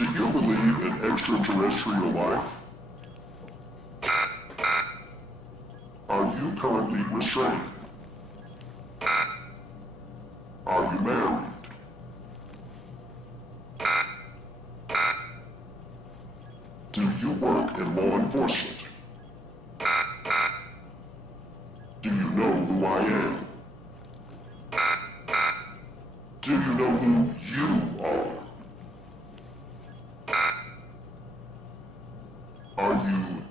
Do you believe in extraterrestrial life? Are you currently restrained? Are you married? Do you work in law enforcement? Do you know who I am? Do you know who you are? Are you...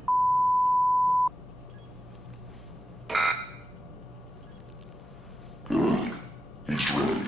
Good. He's ready.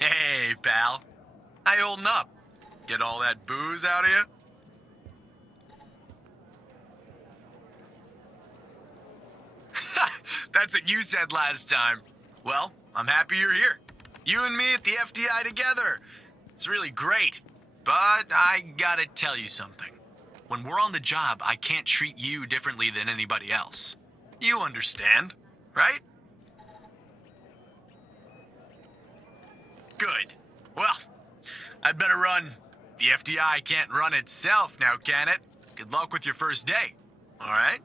Hey, pal. How you holding up? Get all that booze out of you? That's what you said last time. Well, I'm happy you're here. You and me at the FDI together. It's really great. But I gotta tell you something. When we're on the job, I can't treat you differently than anybody else. You understand, right? Good. Well, I'd better run. The FDI can't run itself now, can it? Good luck with your first day. All right?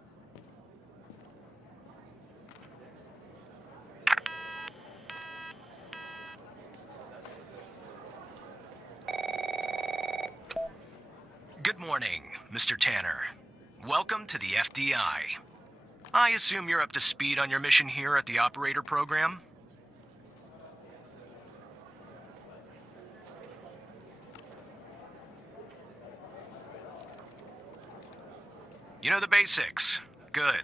Good morning, Mr. Tanner. Welcome to the FDI. I assume you're up to speed on your mission here at the operator program? You know the basics. Good.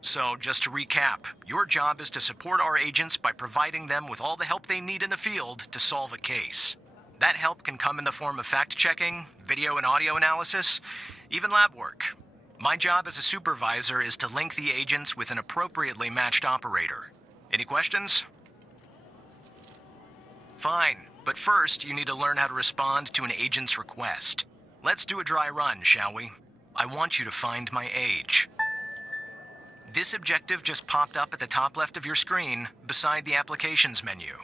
So, just to recap, your job is to support our agents by providing them with all the help they need in the field to solve a case. That help can come in the form of fact-checking, video and audio analysis, even lab work. My job as a supervisor is to link the agents with an appropriately matched operator. Any questions? Fine, but first you need to learn how to respond to an agent's request. Let's do a dry run, shall we? I want you to find my age. This objective just popped up at the top left of your screen, beside the applications menu.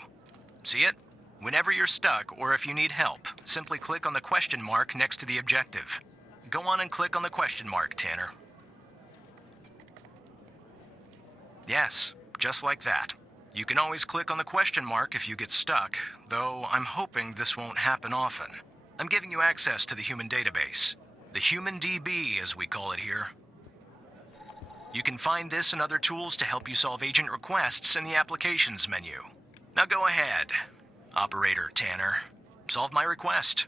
See it? Whenever you're stuck, or if you need help, simply click on the question mark next to the objective. Go on and click on the question mark, Tanner. Yes, just like that. You can always click on the question mark if you get stuck, though I'm hoping this won't happen often. I'm giving you access to the human database. The Human DB, as we call it here. You can find this and other tools to help you solve agent requests in the applications menu. Now go ahead, Operator Tanner. Solve my request.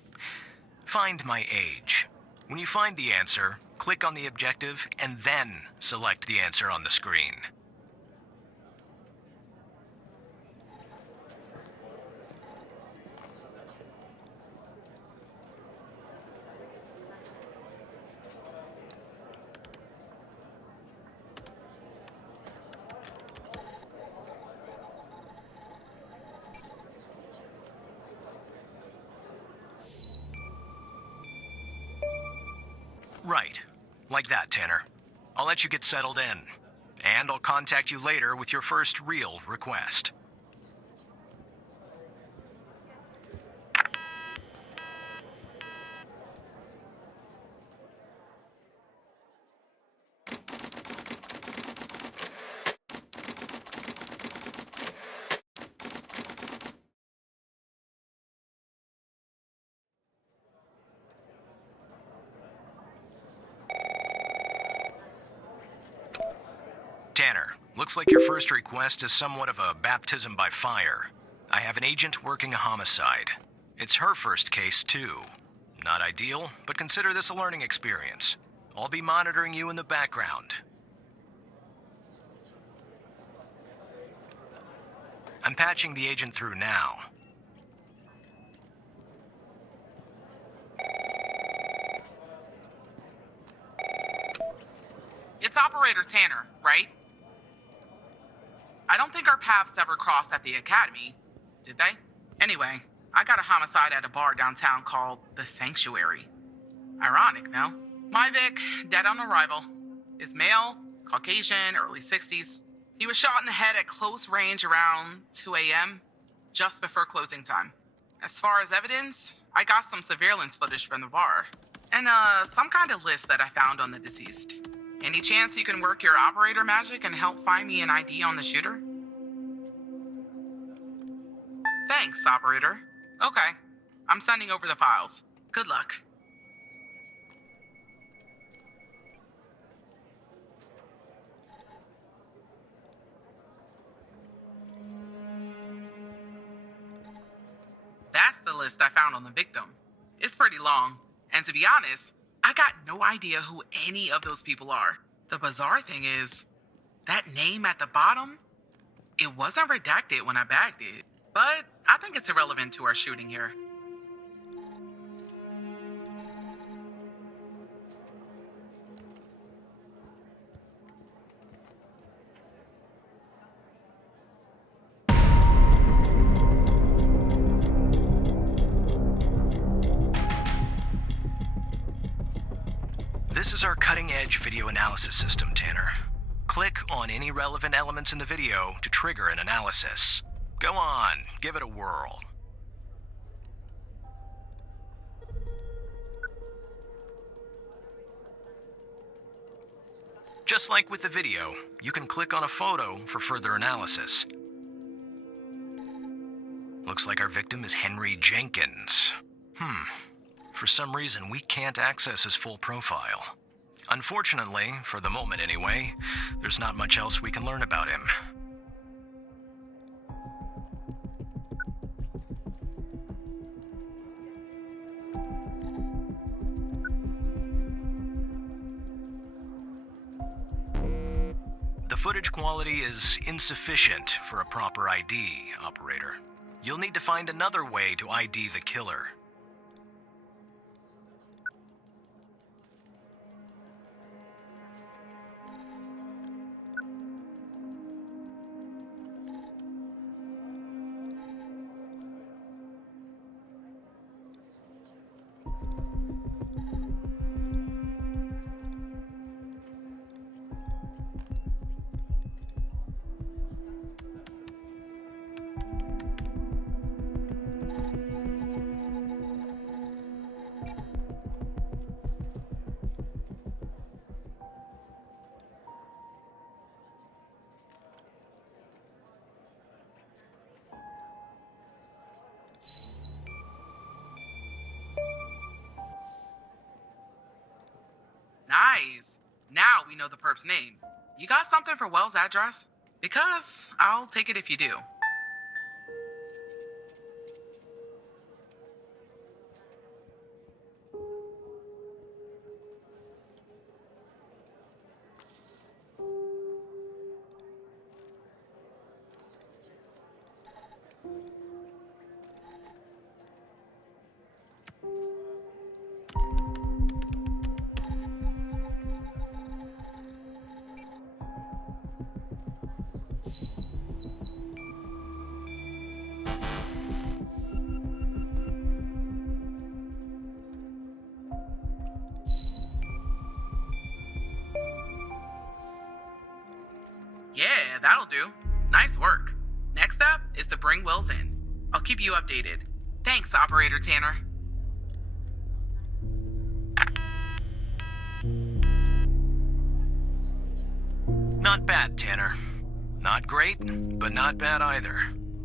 Find my age. When you find the answer, click on the objective and then select the answer on the screen. Right. Like that, Tanner. I'll let you get settled in. And I'll contact you later with your first real request. Tanner, looks like your first request is somewhat of a baptism by fire. I have an agent working a homicide. It's her first case, too. Not ideal, but consider this a learning experience. I'll be monitoring you in the background. I'm patching the agent through now. It's Operator Tanner, right? I don't think our paths ever crossed at the academy, did they? Anyway, I got a homicide at a bar downtown called The Sanctuary. Ironic, no? My Vic, dead on arrival, is male, Caucasian, early 60s. He was shot in the head at close range around 2 a.m., just before closing time. As far as evidence, I got some surveillance footage from the bar, and some kind of list that I found on the deceased. Any chance you can work your operator magic and help find me an ID on the shooter? Thanks, operator. Okay, I'm sending over the files. Good luck. That's the list I found on the victim. It's pretty long, and to be honest, I got no idea who any of those people are. The bizarre thing is, that name at the bottom, it wasn't redacted when I bagged it, but I think it's irrelevant to our shooting here. This is our cutting-edge video analysis system, Tanner. Click on any relevant elements in the video to trigger an analysis. Go on, give it a whirl. Just like with the video, you can click on a photo for further analysis. Looks like our victim is Henry Jenkins. For some reason, we can't access his full profile. Unfortunately, for the moment anyway, there's not much else we can learn about him. The footage quality is insufficient for a proper ID, operator. You'll need to find another way to ID the killer. Nice. Now we know the perp's name. You got something for Wells' address? Because I'll take it if you do. That'll do. Nice work. Next up is to bring Wills in. I'll keep you updated. Thanks, Operator Tanner. Not bad, Tanner. Not great, but not bad either.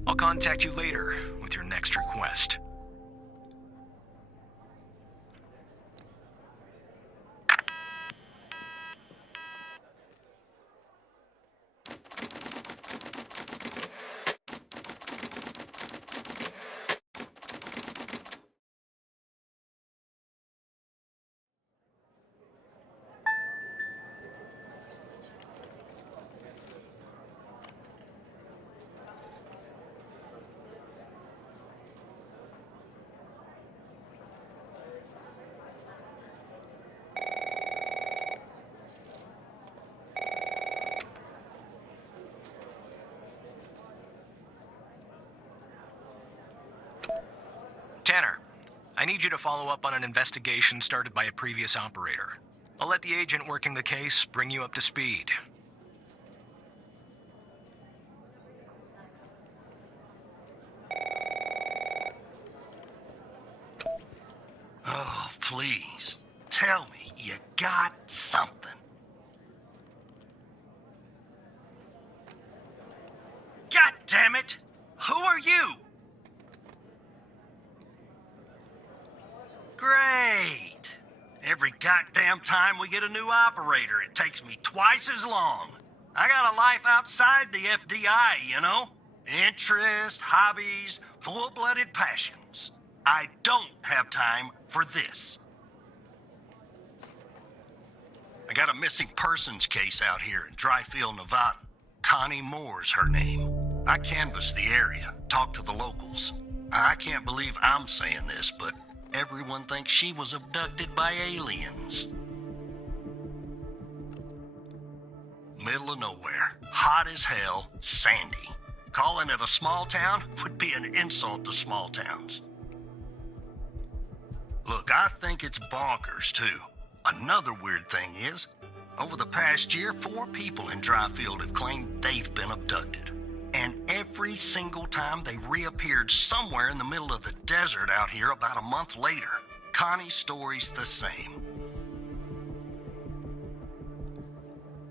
I'll contact you later with your next request. Tanner, I need you to follow up on an investigation started by a previous operator. I'll let the agent working the case bring you up to speed. Oh, please. Tell me you got something. God damn it! Who are you? Great. Every goddamn time we get a new operator, it takes me twice as long. I got a life outside the FDI, you know? Interests, hobbies, full-blooded passions. I don't have time for this. I got a missing persons case out here in Dryfield, Nevada. Connie Moore's her name. I canvassed the area, talked to the locals. I can't believe I'm saying this, but everyone thinks she was abducted by aliens. Middle of nowhere, hot as hell, sandy. Calling it a small town would be an insult to small towns. Look, I think it's bonkers, too. Another weird thing is, over the past year, 4 people in Dryfield have claimed they've been abducted. And every single time they reappeared somewhere in the middle of the desert out here about a month later. Connie's story's the same.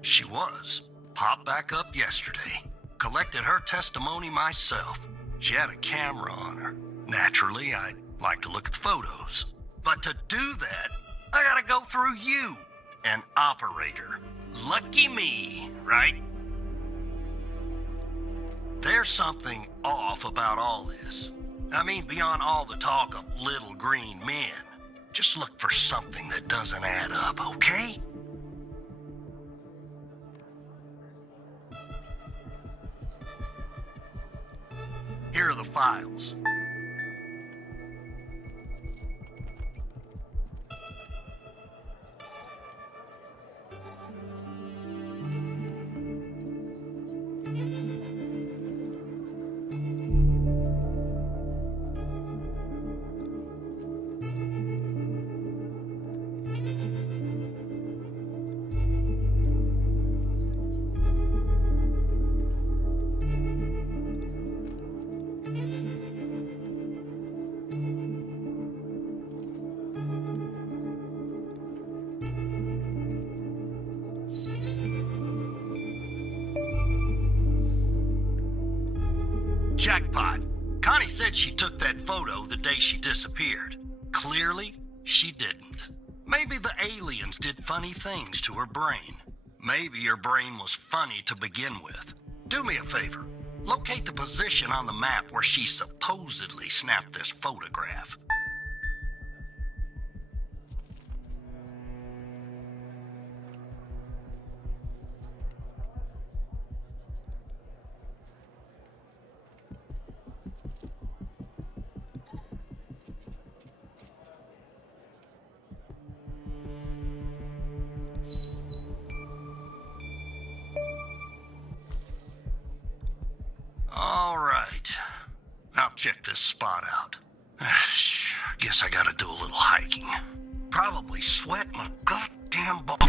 She was. Popped back up yesterday. Collected her testimony myself. She had a camera on her. Naturally, I'd like to look at the photos. But to do that, I gotta go through you, an operator. Lucky me, right? There's something off about all this. I mean, beyond all the talk of little green men. Just look for something that doesn't add up, okay? Here are the files. Jackpot. Connie said she took that photo the day she disappeared. Clearly, she didn't. Maybe the aliens did funny things to her brain. Maybe her brain was funny to begin with. Do me a favor. Locate the position on the map where she supposedly snapped this photograph. All right. I'll check this spot out. Guess I gotta do a little hiking. Probably sweat my goddamn balls.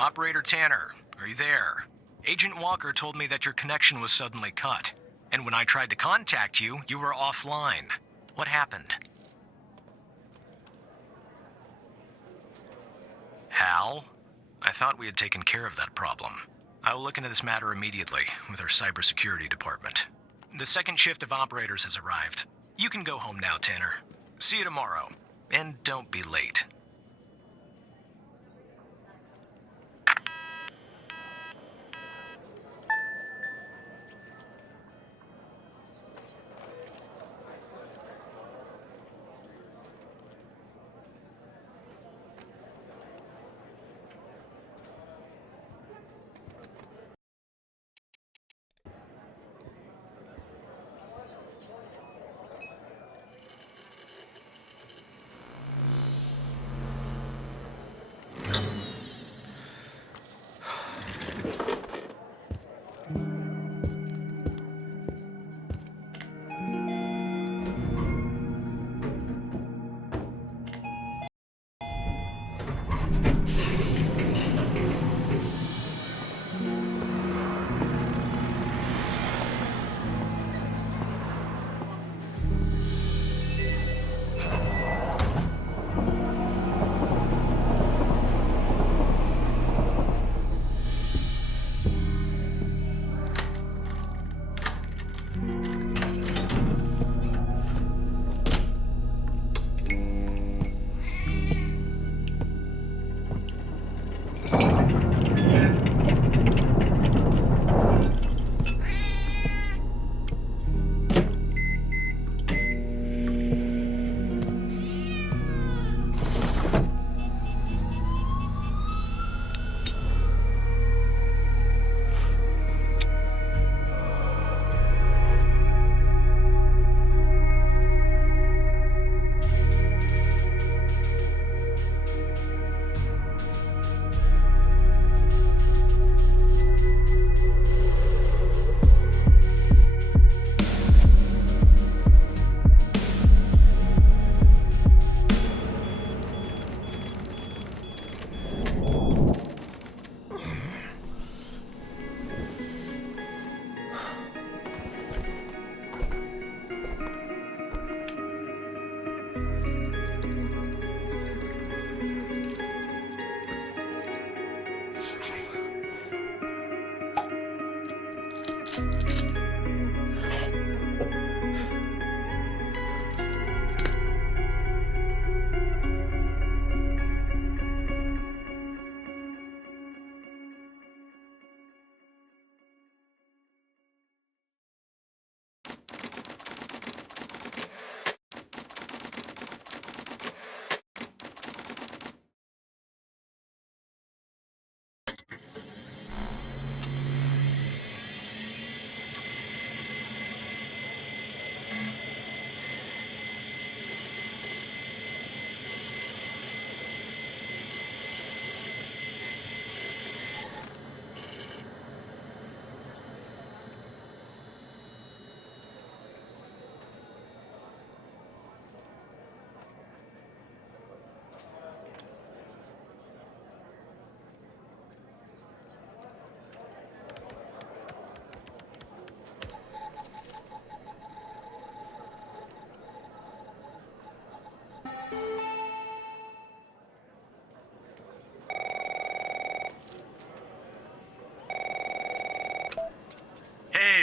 Operator Tanner, are you there? Agent Walker told me that your connection was suddenly cut. And when I tried to contact you, you were offline. What happened? Hal? I thought we had taken care of that problem. I will look into this matter immediately with our cybersecurity department. The second shift of operators has arrived. You can go home now, Tanner. See you tomorrow. And don't be late.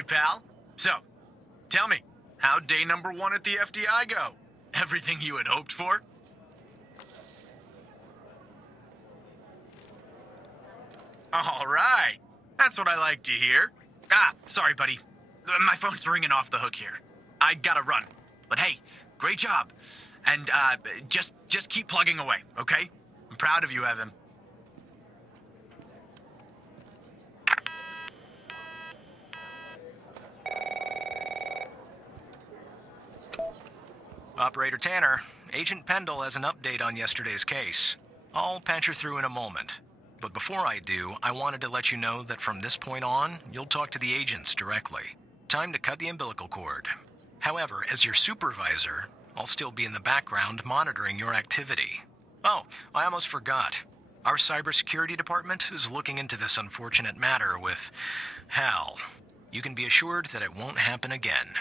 pal. So, tell me, how'd day number 1 at the FDI go? Everything you had hoped for? All right. That's what I like to hear. Sorry, buddy. My phone's ringing off the hook here. I gotta run. But hey, great job. And, just keep plugging away, okay? I'm proud of you, Evan. Operator Tanner, Agent Pendle has an update on yesterday's case. I'll patch her through in a moment. But before I do, I wanted to let you know that from this point on, you'll talk to the agents directly. Time to cut the umbilical cord. However, as your supervisor, I'll still be in the background monitoring your activity. Oh, I almost forgot. Our cybersecurity department is looking into this unfortunate matter with Hal. You can be assured that it won't happen again.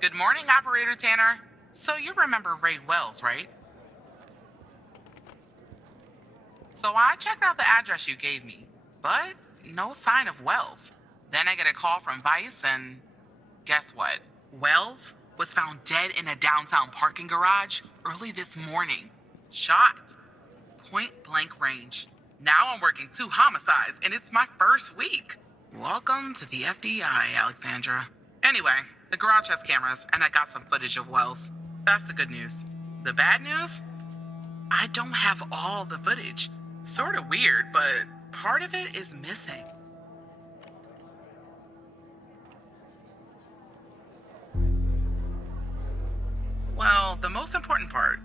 Good morning, Operator Tanner. So you remember Ray Wells, right? So I checked out the address you gave me, but no sign of Wells. Then I get a call from Vice, and guess what? Wells was found dead in a downtown parking garage early this morning. Shot. Point blank range. Now I'm working 2 homicides, and it's my first week. Welcome to the FDI, Alexandra. Anyway, the garage has cameras, and I got some footage of Wells. That's the good news. The bad news? I don't have all the footage. Sort of weird, but part of it is missing. Well, the most important part.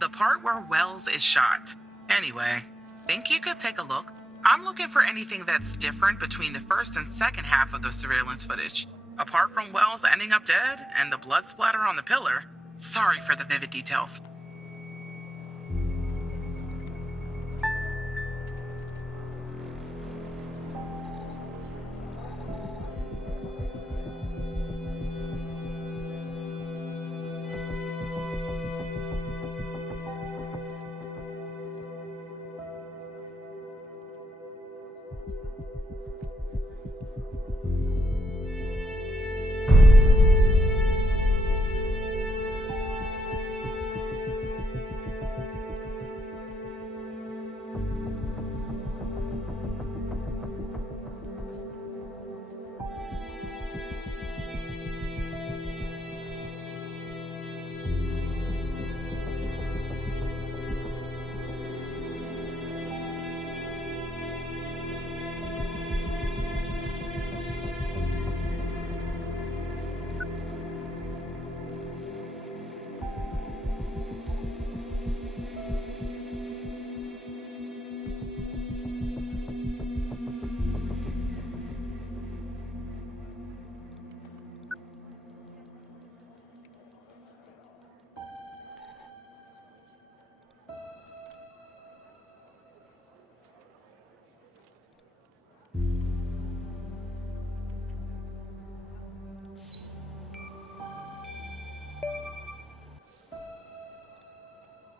The part where Wells is shot. Anyway, think you could take a look? I'm looking for anything that's different between the first and second half of the surveillance footage. Apart from Wells ending up dead and the blood splatter on the pillar, sorry for the vivid details.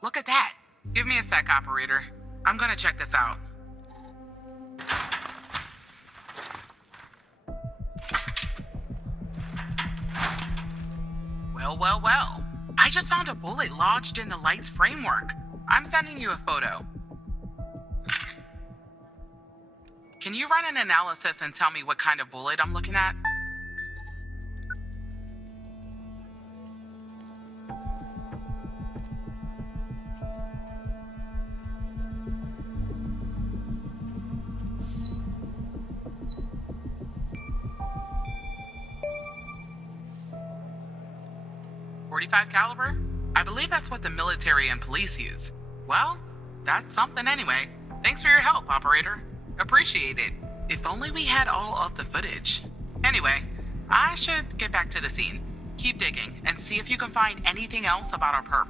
Look at that. Give me a sec, operator. I'm gonna check this out. Well. I just found a bullet lodged in the light's framework. I'm sending you a photo. Can you run an analysis and tell me what kind of bullet I'm looking at? .45 caliber? I believe that's what the military and police use. Well, that's something anyway. Thanks for your help, operator. Appreciate it. If only we had all of the footage. Anyway, I should get back to the scene. Keep digging and see if you can find anything else about our perp.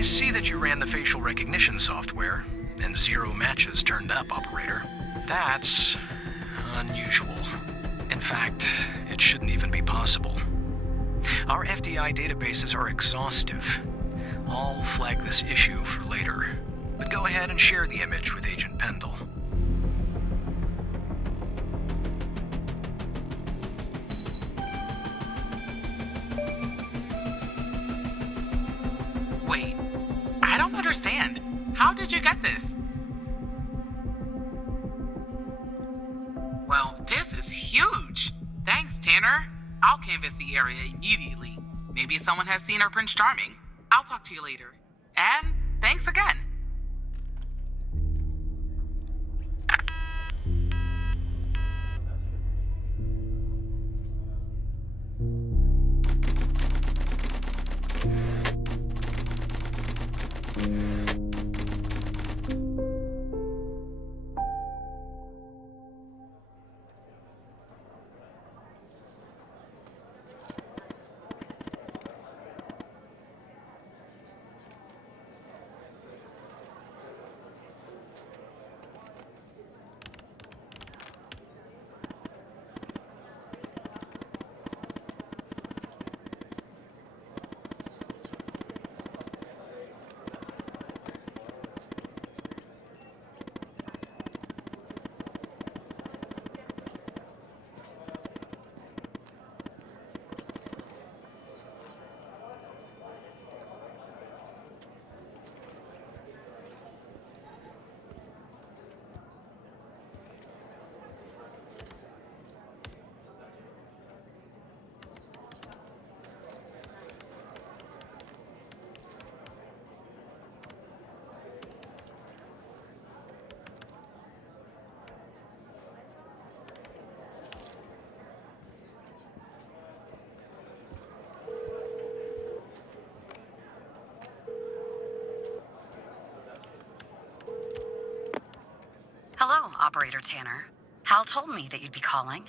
I see that you ran the facial recognition software, and 0 matches turned up, operator. That's unusual. In fact, it shouldn't even be possible. Our FDI databases are exhaustive. I'll flag this issue for later, but go ahead and share the image with Agent Pendle. Wait, I don't understand. How did you get this? Well, this is huge. Thanks, Tanner. I'll canvass the area immediately. Maybe someone has seen our Prince Charming. I'll talk to you later. And thanks again. Hello, Operator Tanner. Hal told me that you'd be calling.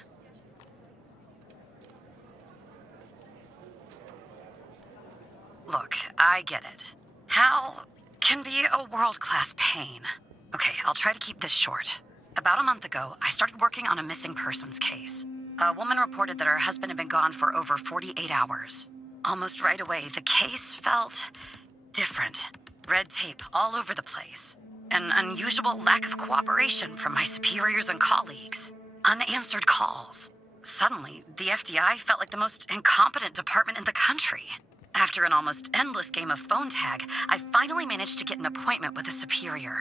Look, I get it. Hal can be a world-class pain. Okay, I'll try to keep this short. About a month ago, I started working on a missing persons case. A woman reported that her husband had been gone for over 48 hours. Almost right away, the case felt different. Red tape all over the place. An unusual lack of cooperation from my superiors and colleagues. Unanswered calls. Suddenly, the FDI felt like the most incompetent department in the country. After an almost endless game of phone tag, I finally managed to get an appointment with a superior.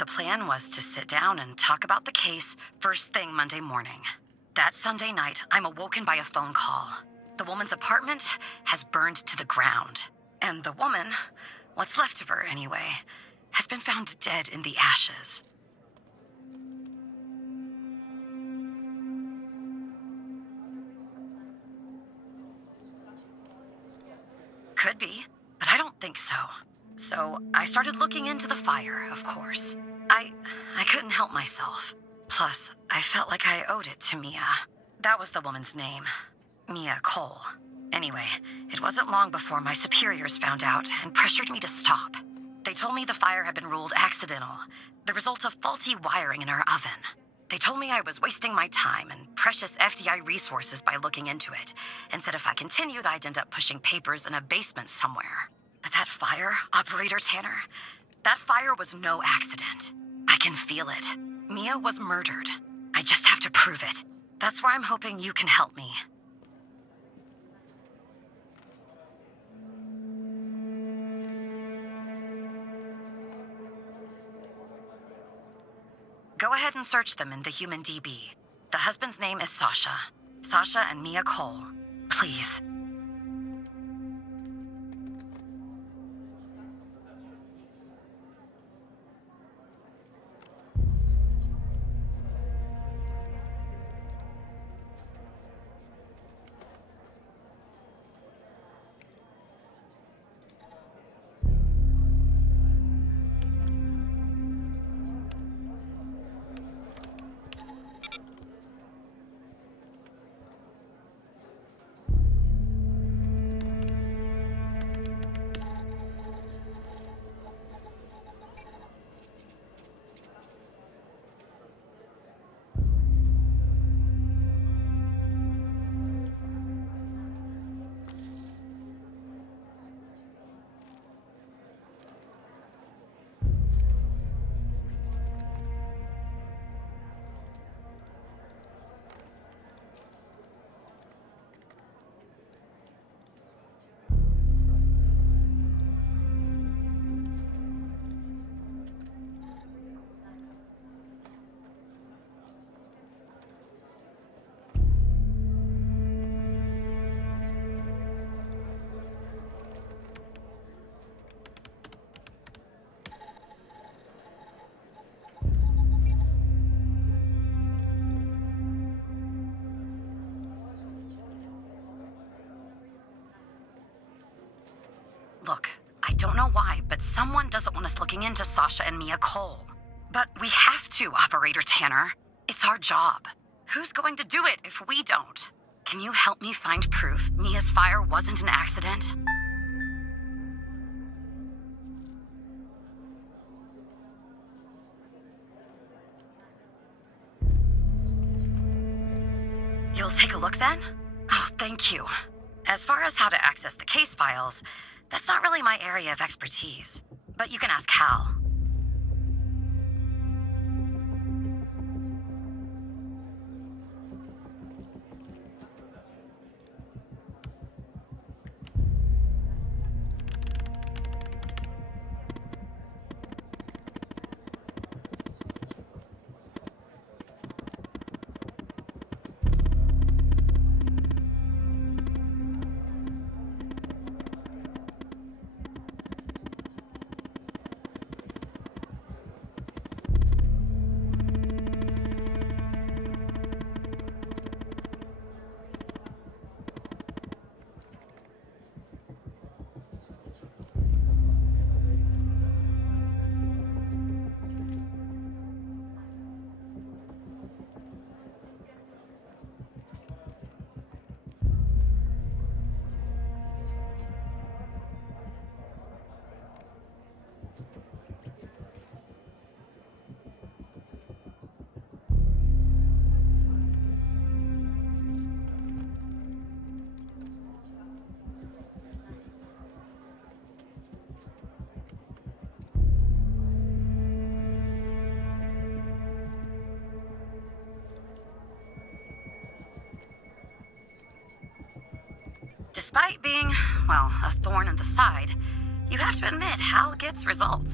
The plan was to sit down and talk about the case first thing Monday morning. That Sunday night, I'm awoken by a phone call. The woman's apartment has burned to the ground. And the woman, what's left of her anyway, has been found dead in the ashes. Could be, but I don't think so. So I started looking into the fire, of course. I couldn't help myself. Plus, I felt like I owed it to Mia. That was the woman's name. Mia Cole. Anyway, it wasn't long before my superiors found out and pressured me to stop. They told me the fire had been ruled accidental, the result of faulty wiring in our oven. They told me I was wasting my time and precious FDI resources by looking into it, and said if I continued, I'd end up pushing papers in a basement somewhere. But that fire, Operator Tanner, that fire was no accident. I can feel it. Mia was murdered. I just have to prove it. That's where I'm hoping you can help me. Go ahead and search them in the human DB. The husband's name is Sasha. Sasha and Mia Cole. Please. Look, I don't know why, but someone doesn't want us looking into Sasha and Mia Cole. But we have to, Operator Tanner. It's our job. Who's going to do it if we don't? Can you help me find proof Mia's fire wasn't an accident? You'll take a look then? Oh, thank you. As far as how to access the case files, that's not really my area of expertise. But you can ask Hal. Despite being, well, a thorn in the side, you have to admit Hal gets results.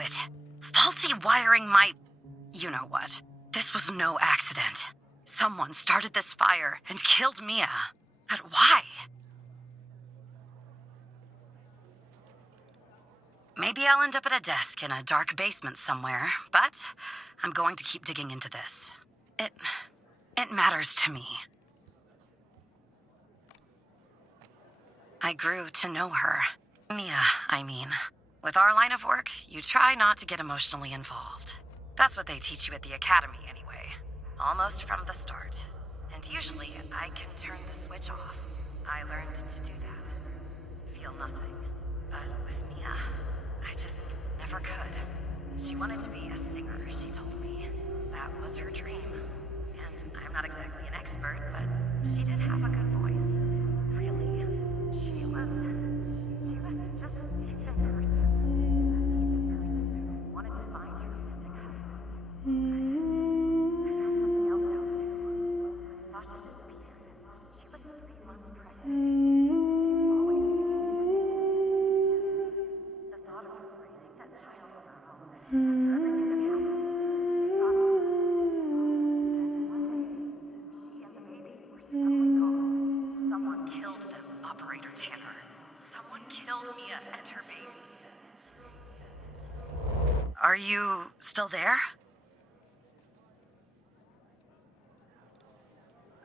it. Faulty wiring my... you know what. This was no accident. Someone started this fire and killed Mia. But why? Maybe I'll end up at a desk in a dark basement somewhere, but I'm going to keep digging into this. It matters to me. I grew to know her. Mia, I mean. With our line of work, you try not to get emotionally involved. That's what they teach you at the academy anyway. Almost from the start. And usually, I can turn the switch off. I learned to do that. Feel nothing. But with Mia, I just never could. She wanted to be a singer, she told me. That was her dream. And I'm not exactly an expert, but she did have a good voice. Really. She was Operator Tanner. Someone killed Mia and her baby. Are you still there?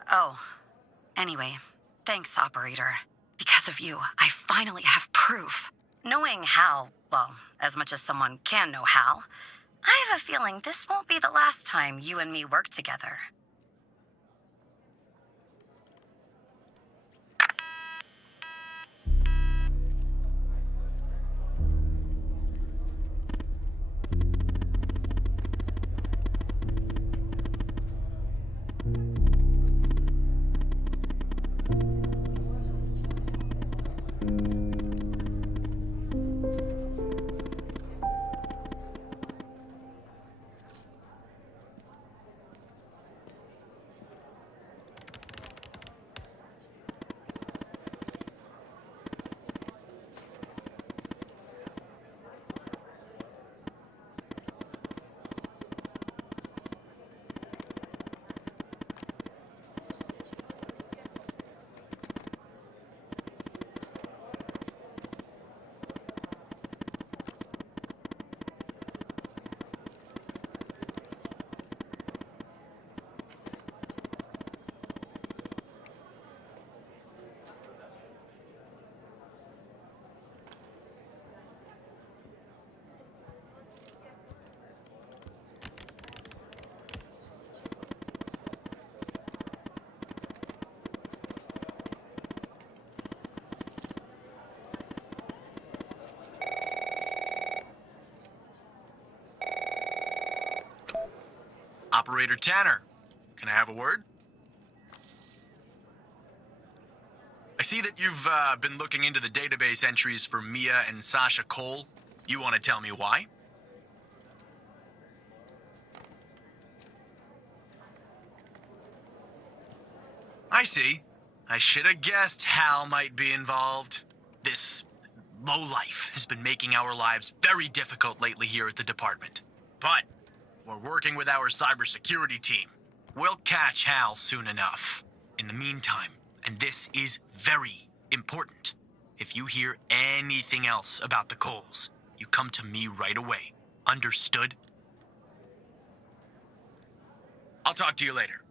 Oh, anyway, thanks, Operator. Because of you, I finally have proof. Knowing Hal, well, as much as someone can know Hal, I have a feeling this won't be the last time you and me work together. Operator Tanner, can I have a word? I see that you've been looking into the database entries for Mia and Sasha Cole. You want to tell me why? I see. I should have guessed Hal might be involved. This lowlife has been making our lives very difficult lately here at the department. But we're working with our cybersecurity team. We'll catch Hal soon enough. In the meantime, and this is very important, if you hear anything else about the Coles, you come to me right away. Understood? I'll talk to you later.